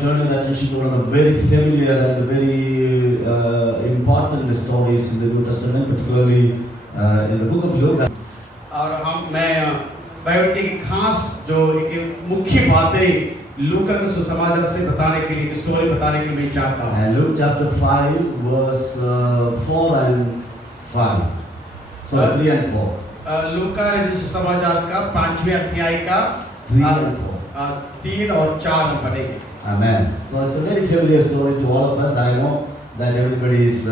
Turn your attention to one of the very familiar and very important stories in the New Testament, particularly in the book of Luke. और मैं बाइबल की खास जो एक मुख्य बातें लूका के सुसमाचार से बताने के लिए, स्टोरी बताने के लिए मैं चाहता हूँ। And Luke chapter 5 verse 4 and 5. So 3 and 4. लूका के सुसमाचार का 5वें अध्याय का 3 and 4. 3 और 4 हम पढ़ेंगे। Amen. So it's a very familiar story to all of us. I know that everybody is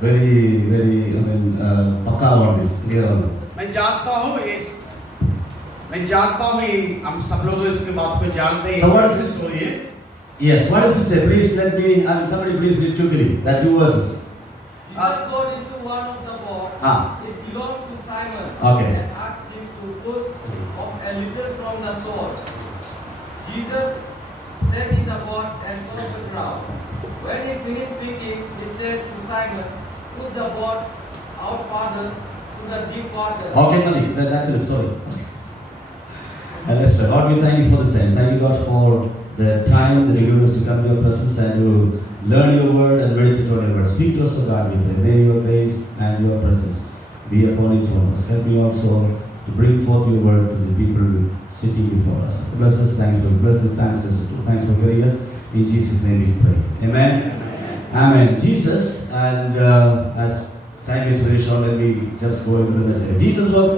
very pakka on this, clear on this. मैं जानता हूँ ये हम सब लोग इसके बात को जानते हैं। So what is this story है? Yes, what does it say? Please let me, somebody please read quickly. That 2 verses. Jesus got into one of the boats. It belonged to Simon. Okay. And asked him to push off a little from the shore. Jesus sat in the boat and taught the crowd. When he finished speaking, he said to Simon, "Push the boat out farther to the deep water." Okay, Madi, that's it. Sorry. Let's pray. Lord, we thank you for this time. Thank you, God, for the time that you give us to come to your presence and to learn your word and meditate on your word. Speak to us, O God, we pray. May your grace and your presence be upon each one of us. Help me also to bring forth your word to the people sitting before us. Bless us, thanks for bless this translation. Thanks for hearing us. In Jesus' name we pray. Amen. Amen. Jesus, and as time is very short, let me just go into the message. Jesus was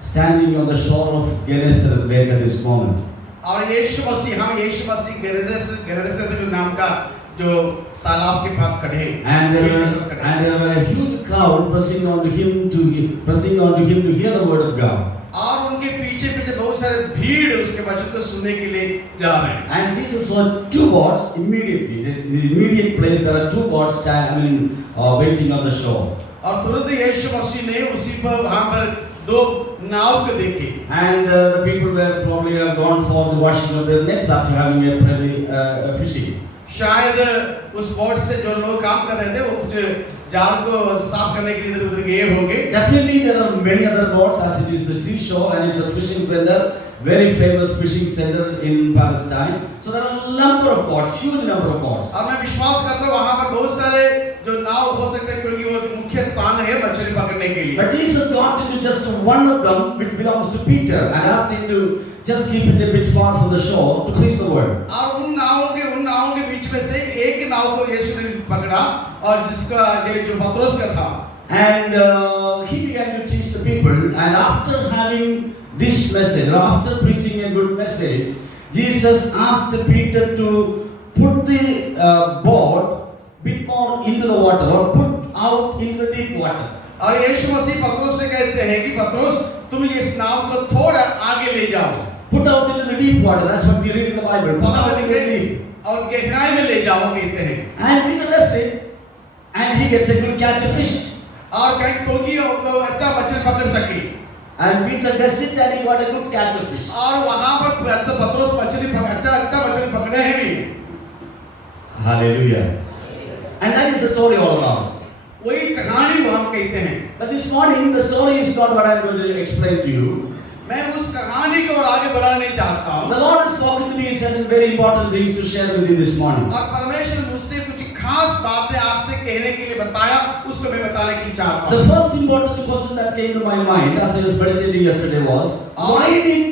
standing on the shore of Gennesaret Lake at this moment. और यीशु मसीह गैरसैनस नाम का जो तालाब के पास खड़े हैं। And there were a huge crowd pressing on to him to hear the word of God. और उनके पीछे बहुत सारे भीड़ उसके वचन को सुनने के लिए जा रहे हैं। And Jesus saw 2 boats immediately. In the immediate place there are 2 boats waiting on the shore. और तुरंत यीशु मसीह ने उसी पर वहां पर 2 नाव को देखे। And the people were probably have gone for the washing of their nets after having a fishing. शायद उस बोट से जो लोग काम कर रहे थे वो कुछ जाल को साफ करने के लिए इधर उधर गए होंगे। Definitely there are many other boats as it is the seashore and it's a fishing center, very famous fishing center in Palestine. So there are a number of boats, huge number of boats. और मैं विश्वास करता हूँ वहाँ पर बहुत सारे जो नाव हो सकते हैं क्योंकि वो मुख्य स्थान है मछली पकड़ने के लिए। But Jesus got into just one of them which belongs to Peter and asked him to just keep it a bit far from the shore to preach the word. और उन नावों के बीच में से एक नाव को यीशु ने पकड़ा और जिसका जो पतरस का था। And he began to teach the people, and after having this message, or after preaching a good message, Jesus asked Peter to put the boat bit more into the water or put out into the deep water. और यीशु मसीह पतरस से कहते हैं कि पतरस तुम इस नाव को थोड़ा आगे ले जाओ। Put out into the deep water. That's what we read in the Bible. और गहराई में ले जाओ कहते हैं। And Peter does it, and he gets a good catch of fish. और कहीं टोगी अच्छा मछली पकड़ सके। And Peter does it, and he got a good catch of fish. और वहाँ पर अच्छा पतरस अच्छा मछली पकड़े हैं भी। Hallelujah. And that is the story all about. वही कहानी वो हम कहते हैं। But this morning the story is not what I am going to explain to you. मैं उस कहानी को और आगे बढ़ाना नहीं चाहता हूँ। The Lord has spoken to me certain very important things to share with you this morning. और परमेश्वर ने मुझसे कुछ खास बातें आपसे कहने के लिए बताया, उसको मैं बताने के लिए चाहता हूँ। The first important question that came to my mind as I was meditating yesterday was, why did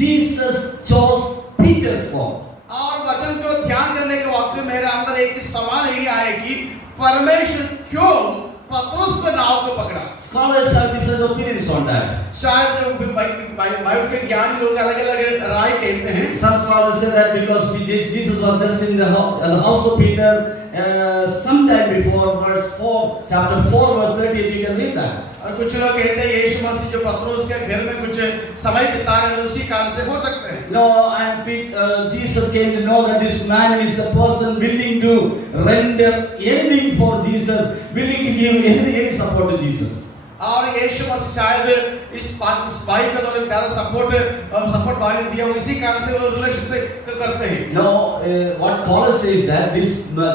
Jesus chose Peter's boat? और वचन को ध्यान करने के वक्त में मेरे अंदर एक सवाल यही आया कि परमेश्वर क्यों पतरस को नाव को पकड़ा? Scholars have different opinions on that. शायद बाइबल के ज्ञानी लोग अलग-अलग राय कहते हैं। Some scholars say that because Jesus was just in the house of Peter sometime before chapter 4 verse 38, you can read that. और कुछ लोग कहते हैं यीशु मसीह जो पतरस के घर में कुछ समय बिता रहे थे उसी कारण से हो सकते हैं। No, and Jesus came to know that this man is a person willing to render anything for Jesus, willing to give any support to Jesus. और यीशु मसीह शायद इस भाई का तो ज़्यादा सपोर्ट भाई ने दिया इसी कारण से वो रिलेशन से करते हैं। No, what scholars say is that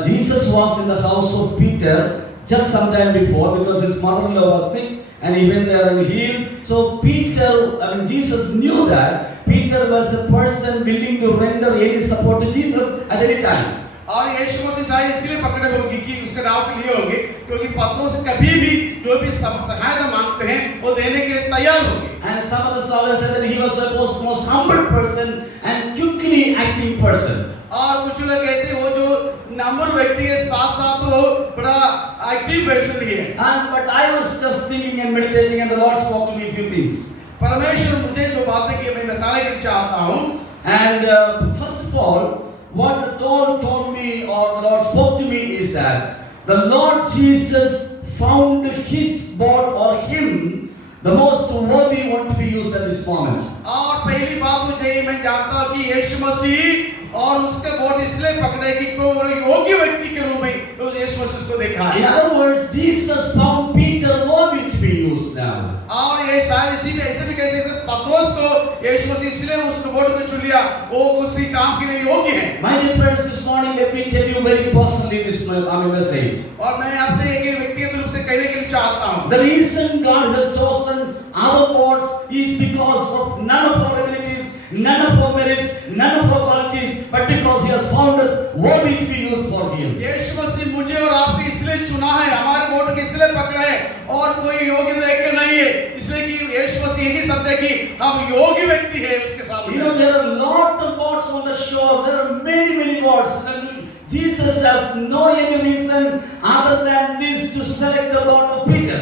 Jesus was in the house of Peter just some time before because his mother-in-law was sick and he went there and healed. So Jesus knew that Peter Peter was a person willing to render any support to Jesus at any time. और यीशु मसीह शायद इसलिए पकड़े होंगे कि उसके नाम के लिए होंगे क्योंकि पत्रोस कभी भी जो भी सहायता मांगते हैं वो देने के लिए तैयार होंगे। And some of the scholars said that he was the most humble person and quickly acting person. और कुछ लोग कहते हैं वो जो नम्र व्यक्ति है साथ-साथ वो बड़ा एक्टिव पर्सन भी है। And but I was just thinking and meditating and the Lord spoke to me a few things. परमेश्वर मुझे जो बातें की मैं बताने के लिए चाहता हूँ। And first of all, what the Lord told me or the Lord spoke to me is that the Lord Jesus found his board or him the most worthy one to be used at this moment. और पहली बात तो यही मैं जानता हूँ कि यीशु मसीह और उसके बोर्ड इसलिए पकड़े कि कोई योग्य व्यक्ति के रूप में उस यीशु मसीह को देखा है। In other words, Jesus found Peter worthy to be used now. और ये शायद इसी में ऐसे भी कह सकते हैं पत्रोस को यीशु मसीह इसलिए उस बोर्ड को चुन लिया वो उसी काम के लिए योग्य है। My dear friends, this morning let me tell you very personally this message. और मैं आपसे एक व्यक्तिगत रूप से कहने के लिए चाहता हूँ। The reason God has chosen our boards is because of none of our abilities, none of our merits, none of our qualities, but because He has found us worthy to be used for Him. यीशु मसीह मुझे और आपको इसलिए चुना है, हमारे बोर्ड को इसलिए पकड़ा है और कोई योग्य देख के नहीं है, इसलिए कि यीशु मसीह यही समझे कि हम योग्य व्यक्ति हैं उसके सामने। You know, there are a lot of boards on the shore. There are many boards. Jesus has no any reason other than this to select the board of Peter.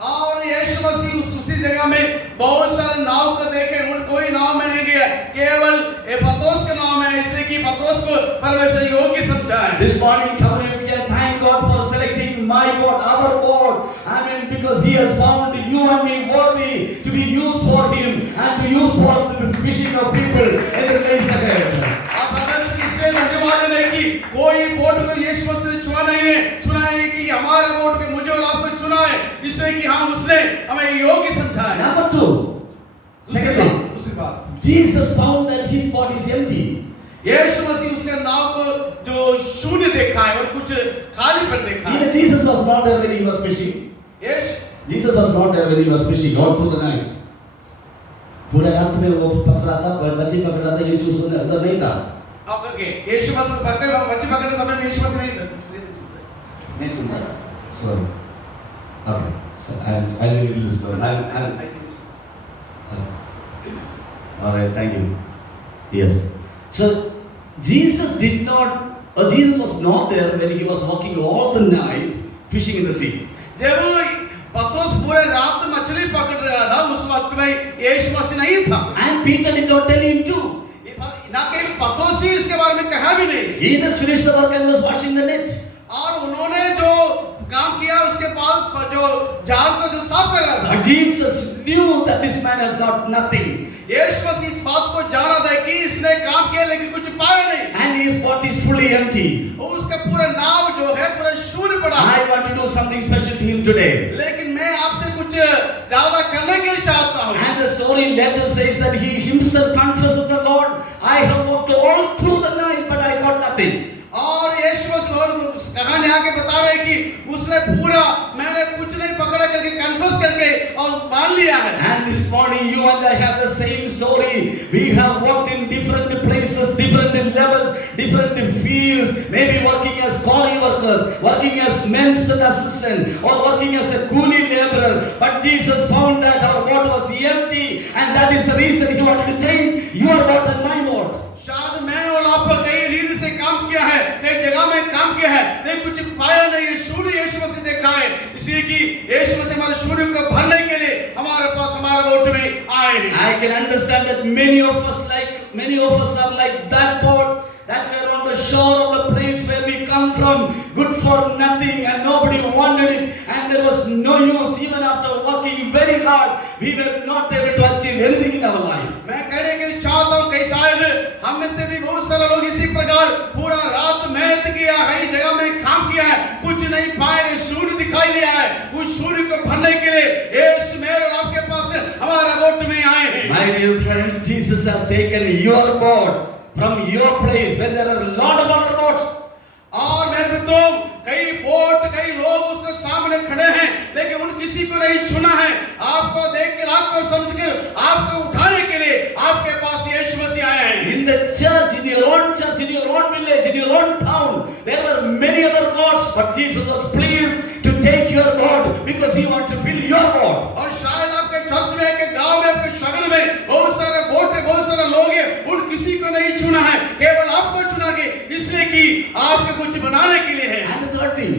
और यीशु मसीह उसी जगह में बहुत सारे नाव को देखे उन कोई नाव में नहीं गया केवल पत्रोस के नाव में इसलिए कि पत्रोस को परमेश्वर योग्य समझा है। This morning, come on, we can thank God for selecting my board, our board. I mean, because He has found you and me worthy to be used for Him and to use for the fishing of people in the days ahead. इससे धन्यवाद है कि कोई बोर्ड को यीशु मसीह ने चुना नहीं है, चुना है कि हमारे बोर्ड पे मुझे और आपको चुना है इससे कि हम उसने हमें योग्य समझा है। Number two, secondly, दूसरी बात, Jesus found that His body is empty. यीशु मसीह उसके नाव को जो शून्य देखा है और कुछ खाली पर देखा है। Jesus was not there when He was fishing. Jesus was not there when He was fishing all through the night. पूरे रात में वो पकड़ा था, मछली पकड़ा था, यीशु उसमें उधर नहीं था। ओके, यीशु मसीह मछली पकड़ने समय में यीशु मसीह नहीं सुन रहा। Sorry. Okay. So I'll read this story. All right. Thank you. Yes. So Jesus was not there when He was walking all the night fishing in the sea. जब पत्रोस पूरे रात मछली पकड़ रहा था उस वक्त में यीशु मसीह नहीं था। And Peter did not tell Him too. ना केवल पत्रोस ही इसके बारे में कहा भी नहीं। He just finished the work and was washing the net. और उन्होंने जो काम किया उसके बाद जो जाल को जो साफ कर रहा था। But Jesus knew that this man has got nothing. यीशु मसीह इस बात को जाना था कि इसने काम किया लेकिन कुछ पाया नहीं। And his body is fully empty. उसका पूरा नाव जो है पूरा शून्य पड़ा। I want to do something special to him today. लेकिन मैं आपसे कुछ ज्यादा करने के लिए चाहता हूँ। And the story later says that he himself confesses the Lord, I have walked all through the night, but I got nothing. और यीशु मसीह कहानी आगे बता रहे कि उसने पूरा मैंने कुछ नहीं पकड़ा करके कन्फेस करके और मान लिया है। And this morning you and I have the same story. We have worked in different places, different levels, different fields, maybe working as quarry workers, working as men's assistant, or working as a coolie laborer. But Jesus found that our boat was empty, and that is the reason He wanted to change your boat and my boat. शायद मैंने और आप कई रीति से काम किया है, कई जगह में काम किया है, लेकिन कुछ पाया नहीं है। शून्य यीशु मसीह देखा है, इसलिए कि यीशु मसीह हमारे शून्य को भरने के लिए हमारे पास हमारे बोट में आए। I can understand that many of us are like that boat that were on the shore of the place where we come from, good for nothing, and nobody wanted it, and there was no use. Even after working very hard, we were not able to achieve anything in our life. मैं कहने के लिए चाहता हूँ कि शायद हम में से भी बहुत सारे लोग इसी प्रकार पूरा रात मेहनत किया है, इस जगह में काम किया है, कुछ नहीं पाए, शून्य दिखाई दिया है। उस शून्य को भरने के लिए यीशु मेरे और आपके पास हमारे बोट में आए हैं। My dear friend, Jesus has taken your boat from your place when there are a lot of other boats. और मेरे मित्रों, कई बोट कई लोग उसके सामने खड़े हैं, लेकिन उन किसी को नहीं चुना है। आपको देख कर, आपको समझ कर, आपको उठाने के लिए आपके पास यीशु the church, in your own church, in your own village, in your own town, there were many other gods, but Jesus was pleased to take your God because he wants to fill your God. और शायद आपके चर्च में, आपके गांव में, आपके शहर में बहुत सारे वोट है, बहुत सारे लोग हैं, उन किसी को नहीं चुना है, केवल आपको चुना के इसलिए कि आपके कुछ बनाने के लिए है। And the third thing,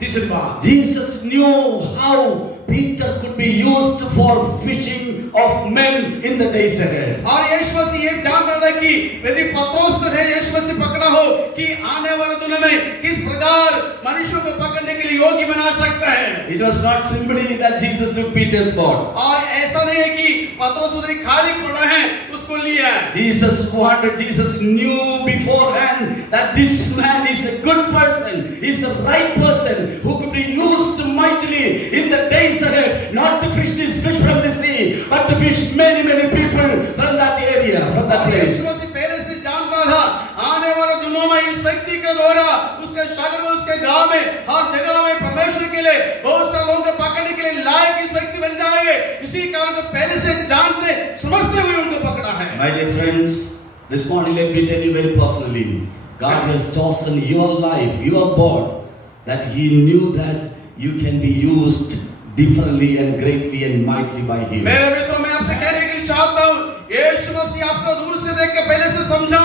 तीसरी बात, Jesus knew how Peter could be used for fishing of men in the days ahead. और यीशु मसीह ये जानता था कि यदि पत्रोस को है यीशु मसीह पकड़ा हो कि आने वाले दिनों में किस प्रकार मनुष्यों को पकड़ने के लिए योग्य बना सकता है। It was not simply that Jesus took Peter's boat. और ऐसा नहीं है कि पत्रोस उधर खाली पड़ा है उसको लिया। Jesus knew beforehand that this man is a good person, is the right person who could be used mightily in the days ahead, not to fish this fish from the sea, but to fish many people from that area, from that place. यीशु मसीह पहले से जानता था आने वाले दिनों में इस व्यक्ति के द्वारा उसके शहर में, उसके गांव में, हर जगह में परमेश्वर के लिए बहुत सारे लोगों को पकड़ने के लिए लायक इस व्यक्ति बन जाएंगे। इसी कारण को पहले से जानते समझते हुए उनको पकड़ा है। My dear friends, this morning let me tell you very personally, God has chosen your life, your board, that He knew that you can be used differently and greatly and mightily by Him. मेरे मित्रों, मैं आपसे कहने के लिए चाहता हूँ, यीशु मसीह आपको दूर से देख के पहले से समझा,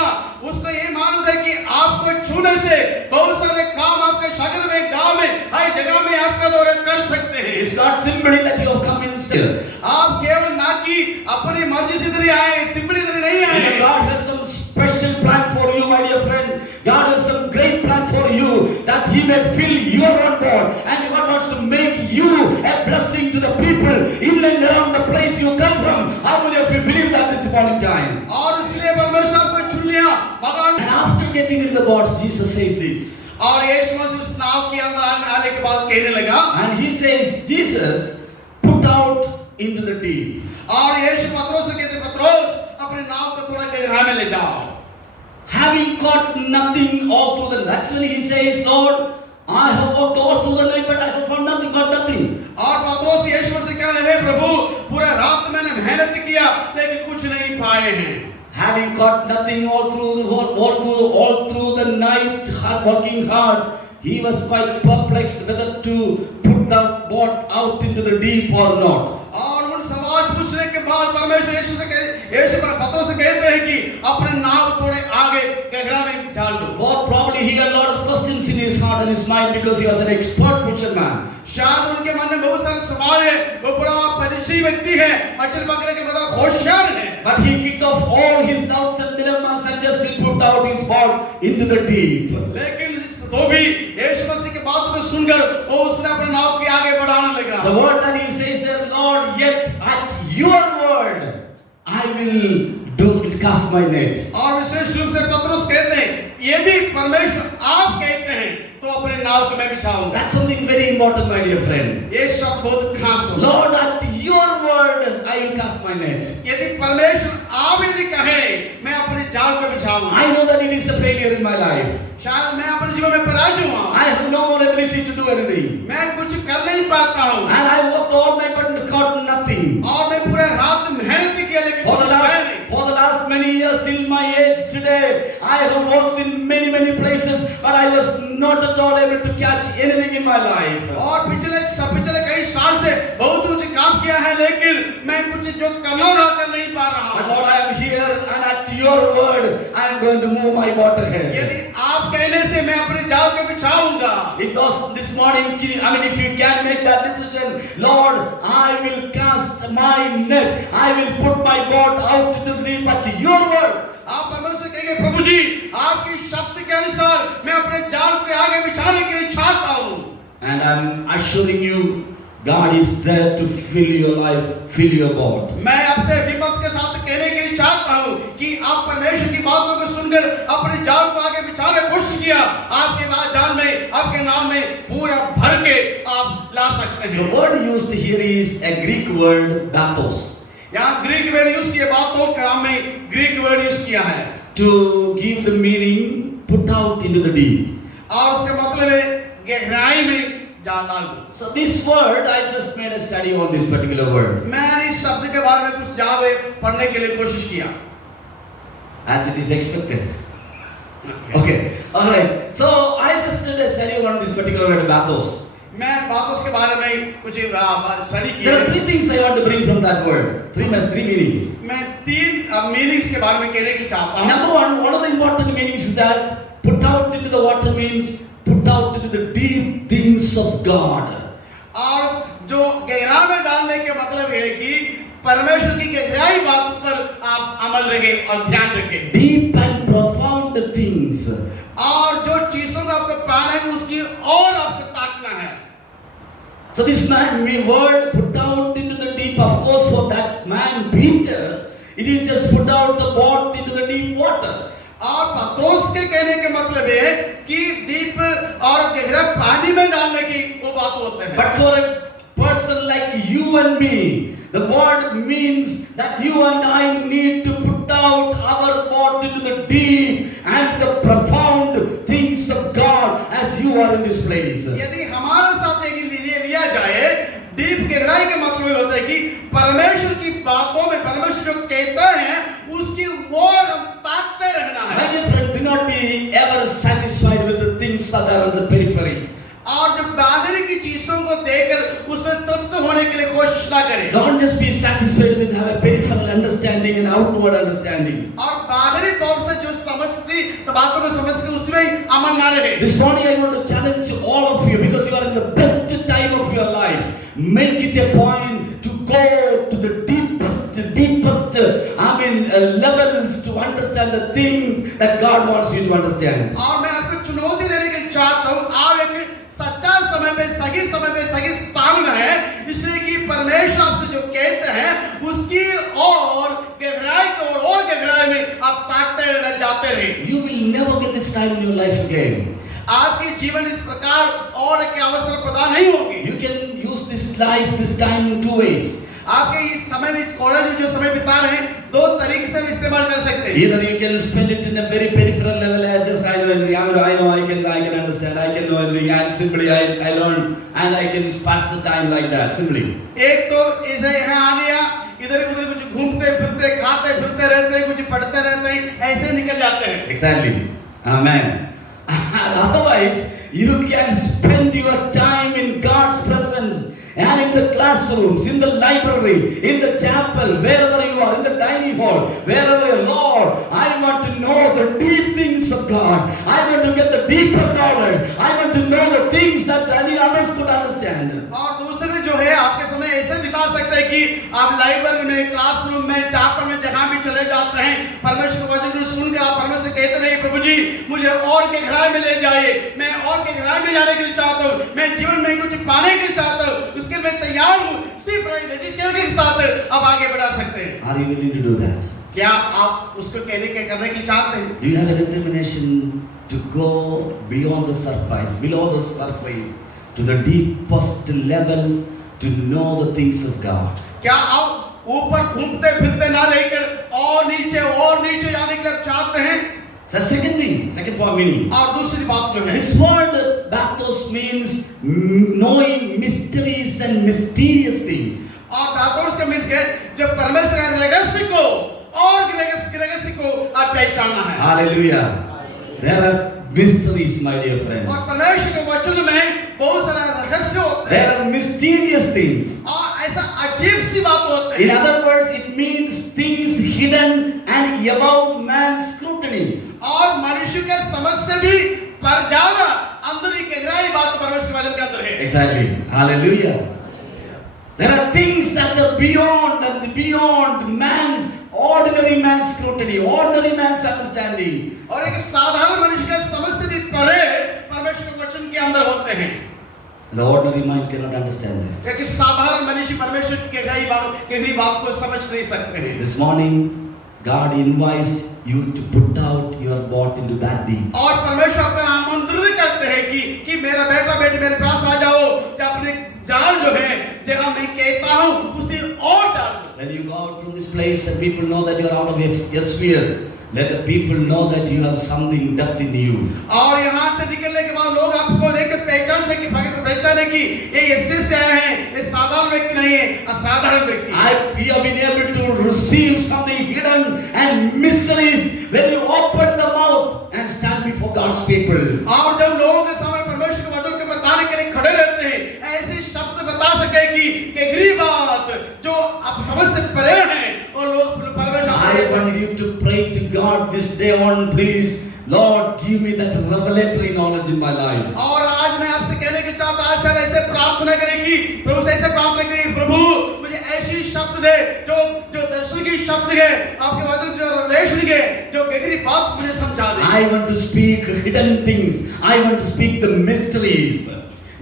उसको ये मालूम है कि आपको छूने से बहुत सारे काम आपके शहर में, गांव में, हर जगह में आपका दौरा कर सकते हैं। It's not simply that you have come in still. आप केवल ना कि अपनी मर्जी से इधर आए, सिंपली इधर नहीं आए। God has some special plan for you, my dear friend. God has some great plan for you that He may fill your own board, and God wants to make you a blessing to the people in and around the place you come from. How many of you believe that this morning time? और इसलिए परमेश्वर आपको चुन लिया, भगवान। And after getting into the boat, Jesus says this. और यीशु मसीह उस नाव के अंदर आने के बाद कहने लगा, And He says, Jesus, put out into the deep. और यीशु पत्रोस से कहते, पत्रोस अपने नाव को थोड़ा गहरा में ले जाओ। Having caught nothing all through the night. That's when He says, Lord, I have walked all through the night, but I have found nothing, got nothing. और पत्रोस यीशु से कह रहे हैं, प्रभु पूरा रात मैंने मेहनत किया लेकिन कुछ नहीं पाए हैं। Having caught nothing all through the night, working hard, he was quite perplexed whether to put the boat out into the deep or not. और उन सवाल पूछने के बाद परमेश्वर यीशु पत्रोस से कहते हैं कि अपने नाव थोड़े आगे गहरा में डाल दो। God probably he had a lot of questions in his heart and his mind because he was an expert fisherman. शायद उनके मन में बहुत सारे सवाल है, वो बड़ा परिचित व्यक्ति है, मछली पकड़ने के बड़ा होशियार है। But he kicked off all his doubts and dilemmas and just he put out his boat into the deep. लेकिन तो भी यीशु मसीह की बातों को सुनकर वो उसने अपने नाव के आगे बढ़ाने लगा। The word that he says there, Lord, yet at your word I will cast my net. और विशेष रूप से पत्रोस कहते हैं, यदि परमेश्वर आप कहते हैं तो अपने नाव को मैं बिछाऊंगा। That's something very important, my dear friend. ये शब्द बहुत खास है। Lord, at your word I will cast my net. यदि परमेश्वर आप यदि कहे मैं अपने जाल को बिछाऊंगा। I know that it is a failure in my life. शायद मैं अपने जीवन में पराजय हुआ। I have no more ability to do anything. मैं कुछ कर नहीं पाता हूँ। And I worked all night but caught nothing. और मैं पूरे रात मेहनत किया लेकिन For the last many years till my age today, I have worked in many places, but I was not at all able to catch anything in my life. और पिछले कई साल से बहुत कुछ काम किया है लेकिन मैं कुछ जो करना था कर नहीं पा रहा But हूँ। Lord, I am here and at your word I am going to move my boat ahead. यदि आप कहने से मैं अपने जाल को बिछाऊंगा। It was this morning, if you can make that decision, Lord, I will cast my net, I will put my boat out to the deep at your word. आप परमेश्वर कहेंगे, प्रभु जी आपकी शक्ति के अनुसार मैं अपने जाल को आगे बिछाने के लिए चाहता हूँ। And I'm assuring you, God is there to fill your life, fill your boat. मैं आपसे हिम्मत के साथ कहने के लिए चाहता हूँ कि आप परमेश्वर की बातों को सुनकर अपने जाल को आगे बिछाने की कोशिश किया, आपके बाद जाल में, आपके नाम में पूरा भर के आप ला सकते हैं। The word used here is a Greek word, bathos. यहाँ ग्रीक वर्ड यूज किया, बातों के नाम में ग्रीक वर्ड यूज किया है। To give the meaning, put out into the deep. और उसके मतलब है गहराई में डाल दो। So this word, I just made a study on this particular word. मैंने इस शब्द के बारे में कुछ ज्यादा पढ़ने के लिए कोशिश किया। as it is expected. Okay, all right. So I just did a study on this particular word, bathos. मैं बातों के बारे में कुछ स्टडी की There are three things I want to bring from that word. Three meanings. मैं तीन मीनिंग्स के बारे में कहने की चाहता हूँ. Number one of the important meanings is that put out into the water means put out into the deep things of God. और जो गहरा में डालने के मतलब है कि परमेश्वर की गहराई बात पर आप अमल रखें और ध्यान रखें. Deep and profound things. और जो चीजों का आपको पाना है उसकी और आपको ताकना है. So this word put out into the deep, of course, for that man Peter, it is just put out the boat into the deep water. और पत्रोस के कहने के मतलब है कि डीप और गहरा पानी में डालने की वो बात होते हैं. But for a person like you and me, the word means that you and I need to put out our boat into the deep and the profound things of God as you are in this place. यदि हमारा साथ एक लिया जाए डीप गहराई के मतलब ये होता है कि परमेश्वर की बातों में परमेश्वर जो कहता है उसकी ओर हम ताकते रहना है. My dear friend, do not be ever satisfied with the things that are on the periphery. और जब बाहरी की चीजों को देखकर उसमें तृप्त होने के लिए कोशिश ना करें. Don't just be satisfied with have a peripheral understanding and outward understanding. और बाहरी तौर से जो समझती सब बातों को समझती उसमें ही अमन ना रहे. This morning I want to challenge all of you because you are in the best time of your life. Make it a point to go to the deepest levels to understand the things that God wants you to understand. और मैं आपको चुनौती देने के चाहता हूँ आप एक सच्चा समय पे सही स्थान में है इसलिए कि परमेश्वर आपसे जो कहते हैं उसकी और गहराई को और गहराई में आप ताकते रहना जाते रहे. You will never get this time in your life again. आपके जीवन इस प्रकार और एक अवसर प्रदान नहीं होगी. You can use this time in two ways. आपके इस समय में कॉलेज में जो समय बिता रहे हैं दो तरीके से इस्तेमाल कर सकते हैं. Either you can spend it in a very peripheral level, just I know anything, I can understand, I can know anything, and simply I learn and I can pass the time like that simply. एक तो इसे यहाँ आ गया इधर उधर कुछ घूमते फिरते खाते फिरते रहते हैं कुछ पढ़ते रहते हैं ऐसे निकल जाते हैं. Exactly. Amen. Otherwise, you can spend your time in God's presence and in the classrooms, in the library, in the chapel, wherever you are, in the dining hall, wherever you are. Lord, I want to know the deep things of God. I want to get the deeper knowledge. I want to know the things that any others could understand. और दूसरे जो है आपके समय ऐसे बिता सकते हैं कि आप लाइब्रेरी में क्लासरूम में चैपल में जहाँ भी चले जाते हैं परमेश्वर का वचन सुनकर आप परमेश्वर से कहते रहिए प्रभु जी मुझे और गहराई में ले जाइए मैं और गहराई में जाने के लिए चाहता हूँ मैं जीवन में कुछ पाने के लिए चाहता हूँ उसके लिए मैं तैयार हूँ. सिर्फ रेडिकेशन के साथ आप आगे बढ़ा सकते हैं. Are you willing to do that? क्या आप उसको करने के लिए चाहते हैं? Do you have a determination to go beyond the surface, below the surface, to the deepest levels to know the things of God? क्या आप ऊपर घूमते फिरते ना रहकर और नीचे जाने के लिए चाहते हैं? So second point meaning. और दूसरी बात जो है This word bathos means knowing mysteries and mysterious things. और बाथोस का मीनिंग है जो परमेश्वर के रहस्य को और रहस्य को आप पहचानना है. Hallelujah. There are mysteries, my dear friends. और परमेश्वर के वचन में बहुत सारे रहस्य होते हैं. There are mysterious things. और ऐसा अजीब सी बात होती है. In other words, it means things hidden and above man's scrutiny. और मनुष्य के समझ से भी पर ज्यादा अंदर की गहराई बात परमेश्वर के वचन के अंदर है. Exactly. Hallelujah. There are things that are beyond ordinary man's scrutiny, ordinary man's understanding. और एक साधारण मनुष्य के समझ से भी परे परमेश्वर के वचन के अंदर होते हैं. The ordinary mind cannot understand that. एक साधारण मनुष्य परमेश्वर की गहरी बात को समझ नहीं सकते हैं. This morning, God invites you to put out your boat into that deep. और परमेश्वर आपका आमंत्रित करते हैं कि मेरा बेटा बेटी मेरे पास आ जाओ कि अपने जाल जो है जगह मैं कहता हूँ उसे और डाल दो. When you go out from this place and people know that you are out of your sphere, let the people know that you have something depth in you. और यहाँ से निकलने के बाद लोग आपको देखकर पहचाने कि ये इसमें से आए हैं ये साधारण व्यक्ति नहीं है, असाधारण व्यक्ति है। We have been able to receive something hidden and mysteries when you open the mouth and stand before God's people. और जब लोगों के सामने परमेश्वर के वचन को बताने के लिए खड़े रहते हैं, ऐसे शब्द बता सके कि गहरी बात जो आप समझ से परे हैं और लोग परमेश्वर I want you to pray to God this day on, please. Lord, give me that revelatory knowledge in my life. और आज मैं आपसे कहने के चाहता हूं, आज सब ऐसे प्रार्थना करेगी, प्रभु से ऐसे प्रार्थना करेगी, प्रभु मुझे ऐसी शब्द दे जो दर्शन की शब्द है, आपके वचन जो रेवलेशन है, जो गहरी बात मुझे समझा दे। I want to speak hidden things. I want to speak the mysteries.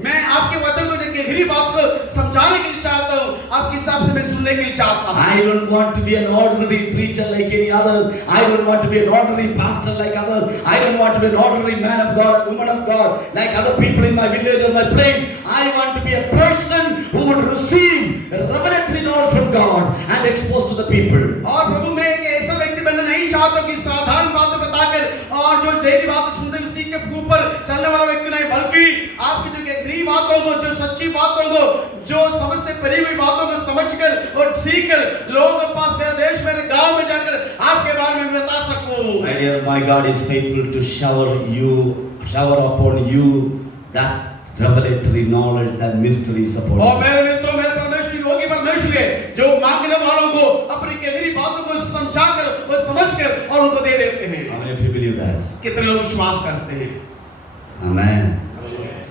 मैं आपके वचन को जो गहरी बात को समझाने के लिए चाहता हूँ, आपके हिसाब से मैं सुनने के लिए चाहता हूँ। I don't want to be an ordinary preacher like any others. I don't want to be an ordinary pastor like others. I don't want to be an ordinary man of God, woman of God, like other people in my village or my place. I want to be a person who would receive revelatory knowledge from God and expose to the people. और प्रभु मैं एक ऐसा व्यक्ति बनना नहीं चाहता कि साधारण बातें बताकर और जो गहरी बातें सुनते उसी के ऊपर चलने वाला व्यक्ति नहीं, बल्कि आपकी जो गहरी बातों को, जो सच्ची बातों को, जो समझ से परी हुई बातों को समझकर और सीखकर लोगों के पास, मेरे देश मेरे गांव में जाकर आपके बारे में बता सकूं। My dear, my God is faithful to shower upon you that revelatory knowledge, that mysteries upon और you. मेरे मित्रों, मेरे परमेश्वर योगी परमेश्वर है जो मांगने वालों को अपनी गहरी बातों को समझाकर और समझकर और उनको दे देते हैं। How many of you believe that? कितने लोग विश्वास करते हैं? Amen.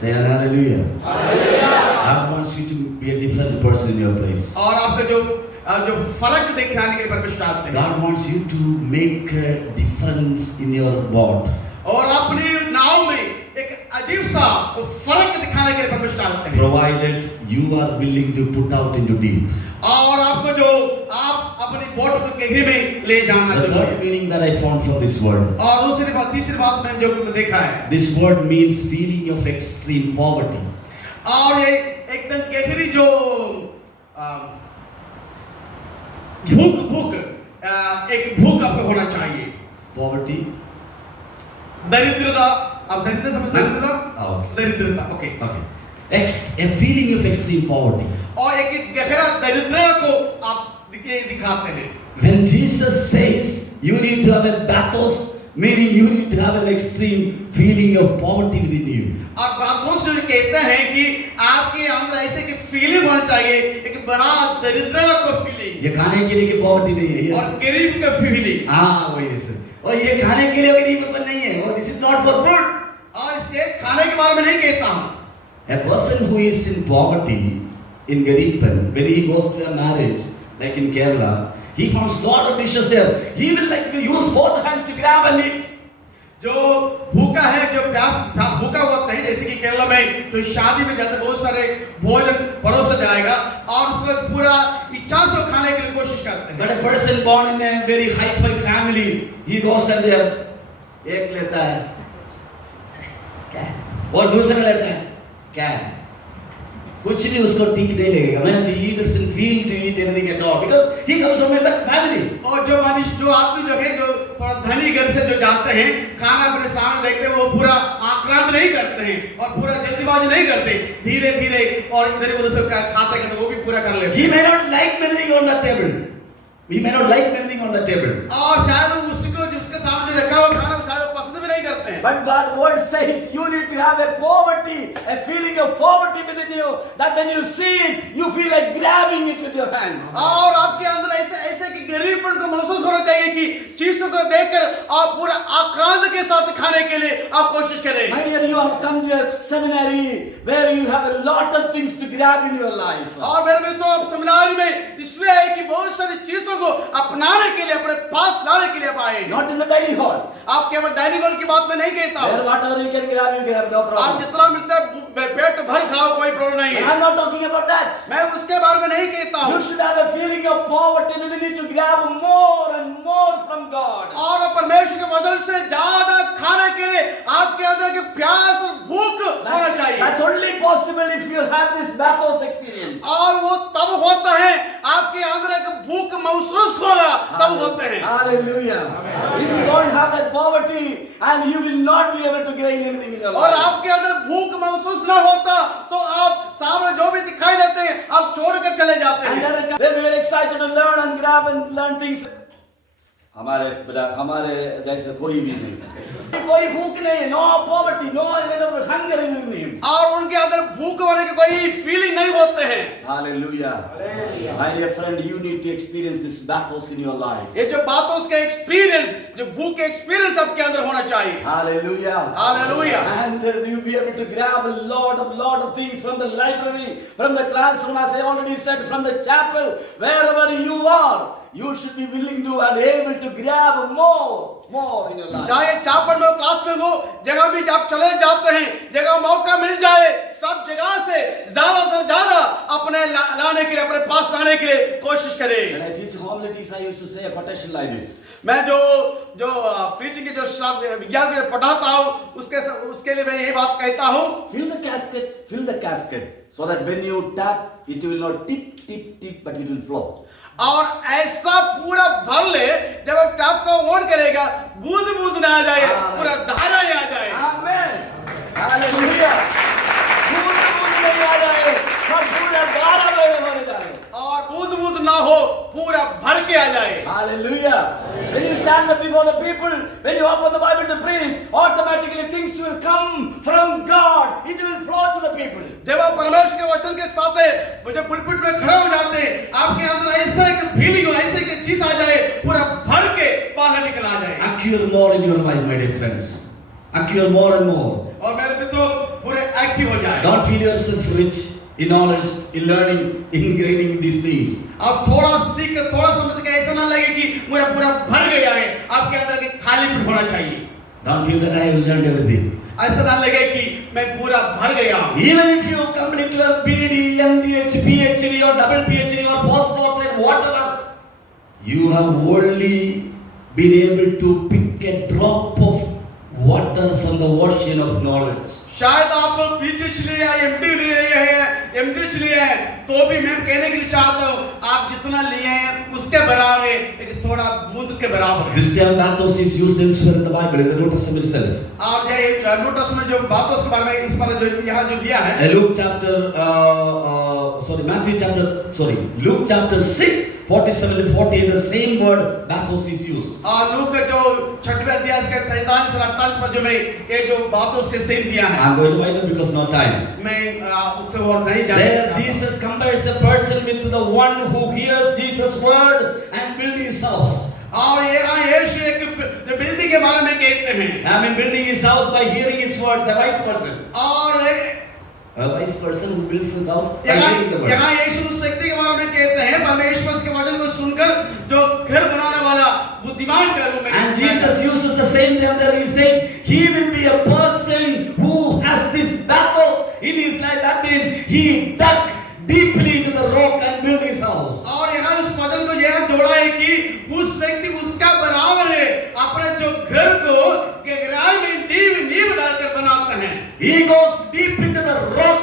Say an hallelujah. God wants you to be a different person in your place. और आपका जो फर्क दिखाने के लिए परमेश्वर चाहते हैं। God wants you to make a difference in your boat. और अपनी नाव में एक अजीब सा फर्क दिखाने के लिए परमेश्वर चाहते हैं। Provided you are willing to put out into deep. और आपको जो आप अपनी बोट को गहरी में ले जाना The चाहिए। third meaning that I found from this word. और तीसरी बात मैंने जो देखा है, This word means feeling of extreme poverty. और ये एकदम गहरी जो भूख एक भूख आपको होना चाहिए। Poverty. दरिद्रता, आप दरिद्रता समझते हैं? Okay. दरिद्रता, okay. A feeling of extreme poverty. और एक गहरा दरिद्रता को आप दिखाते हैं। When Jesus says you need to have a bathos, meaning you need to have an extreme feeling of poverty within you. और बातों से कहते हैं कि आपके अंदर ऐसे की फीलिंग होनी चाहिए, एक बड़ा दरिद्रता को फीलिंग। ये खाने के लिए की poverty नहीं है ये। और गरीब का फीलिंग। हाँ वही है सर। और ये खाने के लिए गरीबपन नहीं है। वो this is not for food. और इसके खाने के बारे में नहीं कहता हूँ। A person who is in poverty, in gariban, when he goes to a marriage, like in Kerala, he finds lot of dishes there. He will like use both hands to grab and eat. जो भूखा है, जो भूखा हुआ है, जैसे कि केरला में तो शादी में जाते बहुत सारे भोजन परोसा जाएगा और उसको पूरा इच्छा से खाने के लिए कोशिश करते हैं। But a person born in a very high-fi family, he goes and there, एक लेता है, क्या? और दूसरा लेता है, क्या? कुछ भी उसको ठीक नहीं लगेगा। मैंने he doesn't feel to eat anything at all because he comes from a family. और जो आदमी जो है, जो थोड़ा धनी घर से जो जाते हैं, खाना अपने सामने देखते हैं, वो पूरा आक्रांत नहीं करते हैं और पूरा जल्दीबाजी नहीं करते, धीरे धीरे और इधर उधर से खाते हैं, वो भी पूरा कर लेते हैं। He may not like anything on the table. He may not like anything on the table. और शायद उसको जिसके सामने जो रखा हुआ खाना शायद पसंद भी नहीं करते हैं। But God's word says you need to have a poverty, a feeling of poverty within you, that when you see it, you feel like grabbing it with your hands. और आपके अंदर ऐसे कि गरीबपन को महसूस होना चाहिए कि चीजों को देखकर आप पूरा आक्रांत के साथ खाने के लिए आप कोशिश करें। My dear, you have come to a seminary where you have a lot of things to grab in your life. और मेरे मित्रों, आप सेमिनारी में इसलिए है कि बहुत सारी चीजों को अपनाने के लिए, अपने पास लाने के लिए आप आए। Not in the dining hall. आप केवल डाइनिंग हॉल की बात में नहीं कहता हूं। Where whatever you can grab, you grab, no आप problem. जितना मिलता है पेट भर खाओ, कोई प्रॉब्लम नहीं But है। I'm not talking about that. मैं उसके बारे में नहीं कहता हूं। You should have a feeling of poverty within you to grab more and more from God. और परमेश्वर के वचन से ज्यादा खाने के लिए आपके अंदर के प्यास और भूख होना चाहिए। That's only possible if you have this bathos experience. और वो तब होता है आपके अंदर एक भूख महसूस होगा, तब होते हैं। Hallelujah. If you don't have that poverty, and you will not be able to gain anything in your और life. आपके अंदर भूख महसूस ना होता तो आप सामने जो भी दिखाई देते हैं आप छोड़कर चले जाते And हैं। they're very excited to learn and grab and learn things. हमारे जैसे कोई भी नहीं, कोई भूख नहीं, no poverty, no hunger in him. और उनके अंदर भूख होने की कोई फीलिंग नहीं होते हैं। Hallelujah. My dear friend, you need to experience these battles in your life. ये जो बातों उसका एक्सपीरियंस, जो भूख के एक्सपीरियंस आपके अंदर होना चाहिए। Hallelujah. Hallelujah. And you'll be able to grab a lot of things from the library, from the classroom, as I already said, from the chapel, wherever you are. You should be willing to and able to grab more in your life. चाहे चापड़ में हो, क्लास में हो, जगह भी आप चले जाते हैं, जगह मौका मिल जाए, सब जगह से ज्यादा अपने लाने के लिए, अपने पास लाने के लिए कोशिश करें। When I teach homilies, I used to say a quotation like this. मैं जो प्रीचिंग के जो विज्ञान के पढ़ाता हूँ उसके लिए मैं यही बात कहता हूँ, Fill the casket so that when you tap, it will not tip, but it will flow. और ऐसा पूरा भर ले, जब आप टैप को ऑन करेगा बूंद ना आ जाए, पूरा धारा ही आ जाए। Amen. Hallelujah. बूंद नहीं आ जाए, पर पूरा धारा बह जाए। और बूंद ना हो, पूरा भर के आ जाए। Hallelujah. When you stand up before the people, when you open the Bible to preach, automatically things will come from God. It will flow to the people. जब आप परमेश्वर के वचन के साथ मुझे पुलपिट में खड़े हो जाते हैं, आपके अंदर ऐसा एक फीलिंग हो, ऐसे एक चीज आ जाए, पूरा भर के बाहर निकल आ जाए। Acquire more in your life, my dear friends. Acquire more and more. और मेरे मित्रों पूरे एक्टिव हो जाए। Don't feel yourself rich in knowledge, in learning, in gaining these things. आप थोड़ा सीख, थोड़ा समझ के ऐसा ना लगे कि मेरा पूरा भर गया है, आपके अंदर के खाली होना चाहिए। Don't feel that I have learned everything. ऐसा ना लगे कि मैं पूरा भर गया हूँ। Even if you complete your BD, MDH, PhD or double PhD or postdoctorate, whatever, you have only been able to pick a drop of water from the ocean of knowledge. शायद आप PhD लिए हैं, MD लिए हैं, MD लिए हैं, तो भी मैं कहने के लिए चाहता हूँ, आप जितना लिए हैं उसके बराबर है, एक थोड़ा बूंद के बराबर है। This term bathos is used elsewhere in the Bible, in the New Testament itself. और ये न्यू टेस्टामेंट जो बातों के बारे में इस बारे जो यहाँ जो दिया है, Luke chapter 6, 47 and 48, the same word bathos is used. और लूक जो 6वें अध्याय के 47 और 48 वचन में ये जो बातों के सेम दिया है। I'm going to wind up because no time. मैं उससे और नहीं जानता। There Jesus compares a person with the one who hears Jesus' word and builds his house. और यहाँ यीशु एक बिल्डिंग के बारे में कहते हैं। I mean building his house by hearing his words, a wise person. और A wise person who builds his house by hearing the word. यहाँ यीशु उस व्यक्ति के बारे में कहते हैं परमेश्वर के वचन को सुनकर जो घर बनाने वाला बुद्धिमान का रूप में। And Jesus uses the same term that he says he will be a person who has this battle in his life. That means he dug deeply into the rock and built his house. और यहाँ उस वचन को यह जोड़ा है कि उस व्यक्ति उसका बराबर है, अपने जो घर को गहराई में नींव डालकर बनाते हैं। He goes deep into the rock,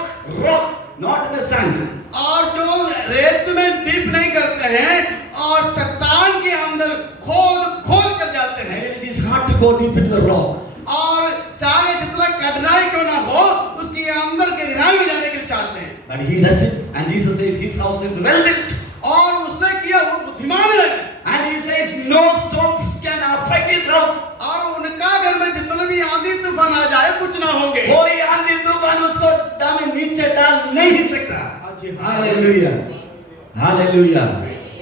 not in the sand. और जो रेत में डीप नहीं करते हैं और चट्टान के अंदर खोद कर जाते हैं। It is hard to go deep into the rock. और चाहे जितना कठिनाई क्यों ना हो, उसके अंदर गहराई में जाने के लिए चाहते हैं। But he does it, and Jesus says his house is well built. और उसने किया वो बुद्धिमान है। And he says no storms can affect his house. और उनका घर में जितने भी आंधी तूफान आ जाए कुछ ना होंगे। कोई आंधी तूफान उसको नीचे डाल नहीं सकता। Hallelujah. Hallelujah.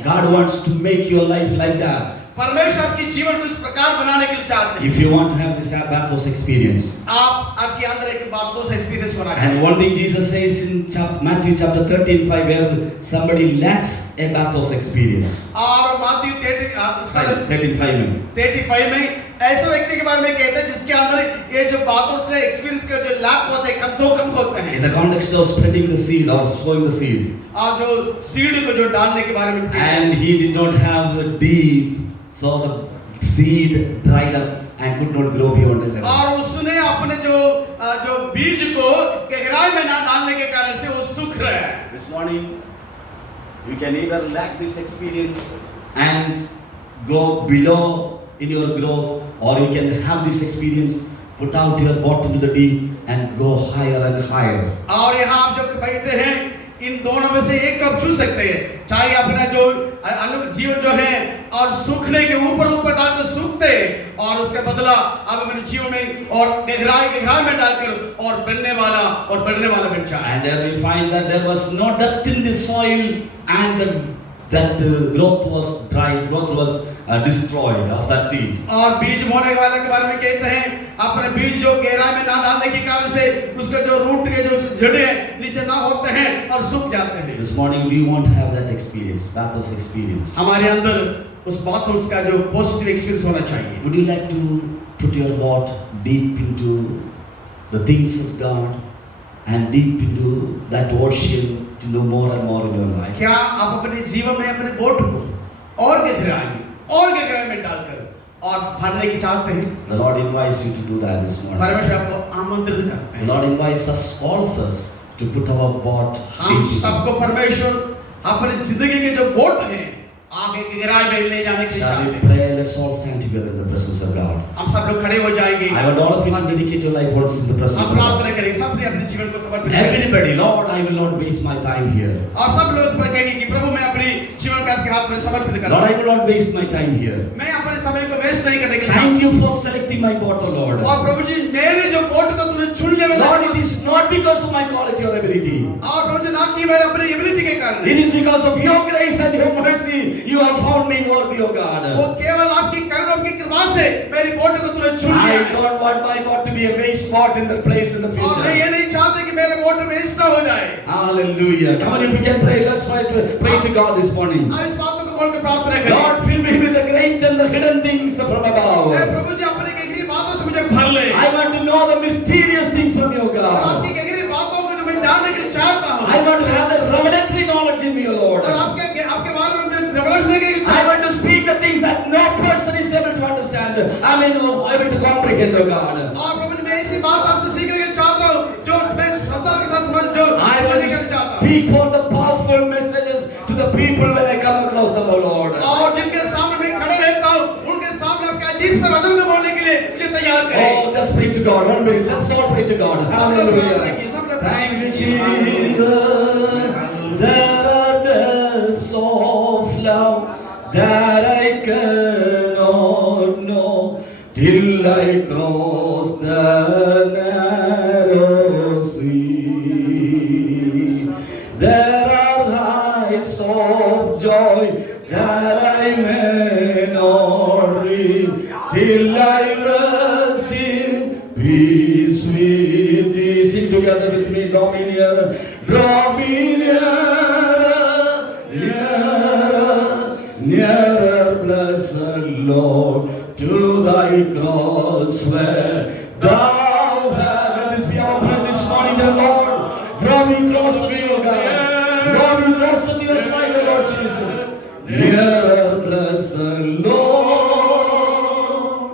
God wants to make your life like that. परमेश्वर आपकी जीवन को इस प्रकार बनाने के लिए चाहते हैं। If you want to have this bathos experience. आपके अंदर एक बातों से एक्सपीरियंस होना चाहिए। And one thing Jesus says in Matthew chapter 13:5, where somebody lacks a bathos experience. और मत्ती 13:5 में ऐसे व्यक्ति के बारे में कहते हैं जिसके अंदर ये जो बातों का एक्सपीरियंस का जो लाभ होते हैं कम होते हैं। In the context of spreading the seed or sowing the seed. और जो सीड को जो डालने के बारे में। And he did not have a deep, so the seed dried up and could not grow beyond the level. और उसने अपने जो बीज को गहराई में ना डालने के कारण से वो सूख रहा है। This morning, you can either lack this experience And go below in your growth, or you can have this experience, put out your bottom to the deep and go higher and higher. और यहाँ आप जो बैठे हैं इन दोनों में से एक कप चूस सकते हैं, चाहे अपना जो जीवन जो है और सूखने के ऊपर ऊपर डालकर सूखते हैं और उसका बदला आप अपने जीवन में और गहराई में डालकर और बढ़ने वाला बन जाए। And there we find that there was no depth in the soil and that growth was dried, growth was destroyed of that seed. और बीज बोने वाले के बारे में कहते हैं अपने बीज जो गहराई में ना डालने के कारण से उसके जो रूट के जो जड़ें हैं नीचे ना होते हैं और सूख जाते हैं। This morning we want to have that experience, Bathos experience. हमारे अंदर उस बातों का जो पॉजिटिव एक्सपीरियंस होना चाहिए। Would you like to put your heart deep into the things of God and deep into that ocean to know more and more in your life? क्या आप अपने जीवन में अपने बोट को और गहराई में डालकर और भरने की चाहते हैं? The Lord invites you to do that this morning. परमेश्वर आपको आमंत्रित करते The हैं। Lord invites us, all of us, to put our boat हम into सबको परमेश्वर अपनी जिंदगी के जो बोट हैं आगे गहराई में ले जाने की Shall चाहते we हैं। pray? Let's all stand together in the presence of God. हम सब लोग खड़े हो जाएंगे। I want all of you to dedicate your life once in the presence हम of God. प्रार्थना करेंगे, सबने अपने जीवन को समर्पित करें। Everybody, Lord, I will not waste my time here. और सब लोग कहेंगे कि प्रभु मैं अपनी जीवन को आपके हाथ में समर्पित करता Lord, हूं। I will not waste my time here. मैं अपने समय को वेस्ट नहीं करने के लिए। Thank you for selecting my boat, O Lord. और प्रभु जी मेरे जो बोट को तूने चुनने में Lord, it is not because of my quality or ability. और प्रभु जी ना कि मेरे अपने एबिलिटी के कारण। It is because of your grace and your mercy you have found me worthy, O God. वो केवल आपकी करुणा की कृपा से मेरी बोट को तूने चुन लिया I है। don't want my boat to be a waste boat in the place in the और मैं ये future. नहीं चाहता कि मेरे बोट वेस्ट ना हो जाए। Hallelujah. Come on, if we can pray, let's pray to God this morning. अब इस बातों को बोल के प्रार्थना करें। Lord, fill me with the great and the hidden things from हे above. प्रभु जी अपने गहरी बातों से मुझे भर ले। I want to know the mysterious things from you, और God. आपकी गहरी बातों को जो मैं जानने के लिए चाहता हूँ। I want to have the revelatory knowledge in me, O Lord. और आपके बारे में जो रेवलेशन देने के लिए I चाहता want to speak the things that no person is able to understand. I mean, able to comprehend, O God. हूँ। और प्रभु जी मैं ऐसी बात आपसे सीखने के लिए चाहता हूँ जो मैं संसार के साथ समझ जो I want सीखने के लिए to चाहता हूँ। speak for the powerful messages to the people when I come across them, O Lord. और जिनके सामने मैं खड़े रहता हूँ उनके सामने आपके अजीब से वचन को बोलने के लिए मुझे तैयार करें। Oh, just pray to God. 1 minute. Let's all pray to God. Hallelujah. Thank you, Jesus. There are depths of love that I cannot know till I cross the narrow sea. There are heights of joy that I may not reach till I rest in peace with thee. Sing together with me. Draw me nearer. Draw me nearer, nearer, nearer, blessed Lord, to thy cross where thou hast. Let this be our prayer this morning, dear Lord. Draw me closer to you, God. Draw me closer to your side, O Lord Jesus. Nearer, blessed Lord,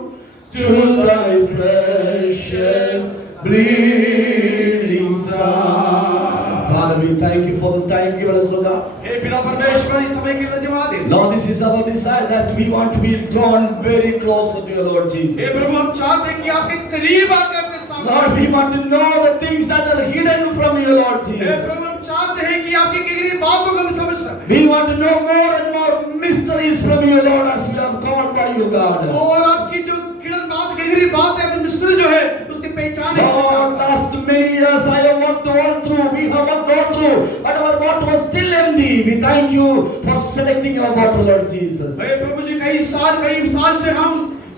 to thy precious bleeding Son. Father, we thank you for this time given us, O God. हे पिता परमेश्वर इस समय के लिए धन्यवाद देते हैं। Lord, this is our desire that we want to be drawn very closer to your Lord Jesus. हे प्रभु हम चाहते हैं कि आपके करीब आकर आपके सामने। Lord, we want to know the things that are hidden from you, Lord हे Jesus. प्रभु हम चाहते हैं कि आपकी गहरी बातों को हम समझ सकें। We want to know more and more mysteries from you, Lord, as we are called by you, God. और आपकी जो किरण बात गहरी बात है अपनी मिस्ट्री जो है उसकी पहचान Lord, last many years I have walked all through. We have walked all through, but our boat was still empty. We thank you for selecting our boat, Lord Jesus. हे प्रभु जी कई साल से हम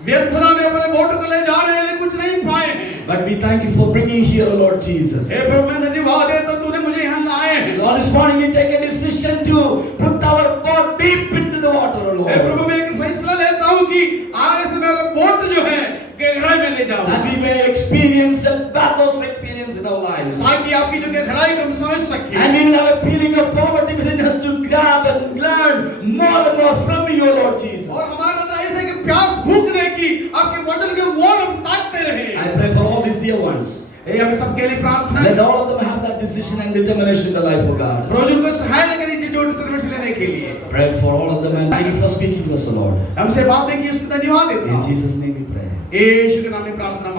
व्यर्थता में अपने बोट को ले जा रहे हैं लेकिन कुछ नहीं पाए हैं। But we thank you for bringing here, Lord Jesus. हे प्रभु मैं धन्यवाद देता हूं तूने मुझे यहाँ लाए हैं। Lord, this morning we take a decision to put our boat deep into the water, हे Lord. प्रभु मैं एक फैसला लेता हूँ कि आगे से मेरा बोट जो है गहराई में ले जाऊँ That we may experience a Bathos experience in our lives. ताकि आपकी जो गहराई को हम समझ सकें। And we will have a feeling of poverty within us to grab and learn more and more from you, Lord Jesus. और हमारे अंदर ऐसे कि प्यास भूख रहे कि आपके वचन के ओर हम ताकते रहे। I pray for all these dear ones. हे हम सबके लिए प्रार्थना Let है। all of them have that decision and determination in their life, oh God. प्रभु जी उनको सहायता करिए जो डिटरमिनेशन लेने के लिए। Pray for all of them and thank you for speaking to us, O Lord. हमसे बातें की उसको धन्यवाद देता In हूँ। Jesus' name we pray. यीशु के नाम में प्रार्थना